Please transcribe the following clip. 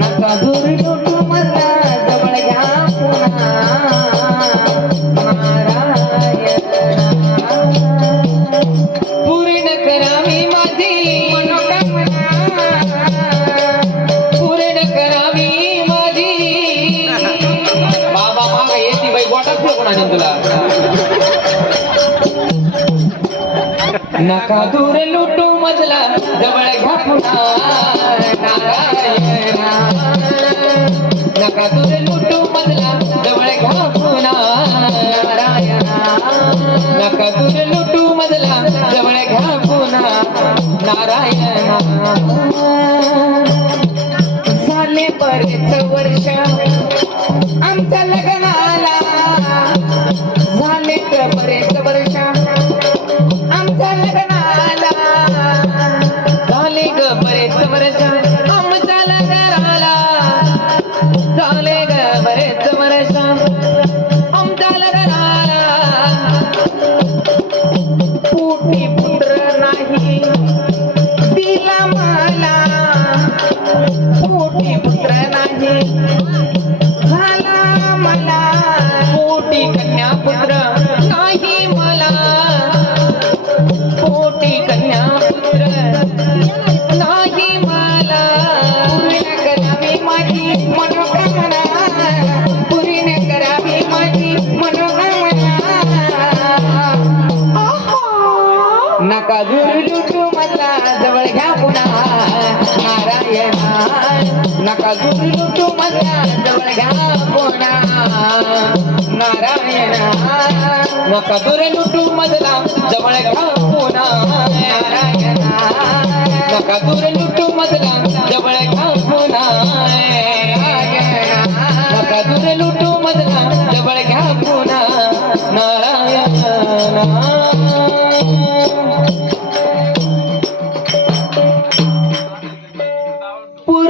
नका दूर लुटू मला जवळ घ्या पुन्हा पूर्ण करावी माझी मनोकामना पूर्ण करावी माझी बाबा माग येते बाई गोटात कोणाने तुला नका दूर लुटू मजला जवळ घ्या पुन्हा नारायणा नका दूर लुटू मजला जवळ घ्या पुन्हा नारायणा नका दूर लुटू मजला जवळ घ्या पुन्हा नारायणा झाले बरेच वर्ष आमच्या लग्नाला झाले बरेच वर्ष आमच्या लग्नाला झाले ग बरेच वर्ष आमच्या लग्नाला झाले ग बरेच वर्ष आमच्या लग्नाला पोटी पुत्र नाही दिला मला पोटी पुत्र नाही झाला मला पोटी कन्या पुत्र नाही मला पोटी कन्या पुत्र नाही मला पूर्ण करावी माझी मनोकामना पूर्ण करावी माझी मनोकामना नका दूर लुटू मला जवळ घ्या पुन्हा नारायणा नका दूर लुटू मला जवळ घ्या पुन्हा नारायणा नका दूर लुटू मजला जवळ घ्या पुन्हा नारायणा नका दूर लुटू मजला जवळ घ्या पुन्हा नका दूर लुटू मजला जवळ घ्या पुन्हा नारायणा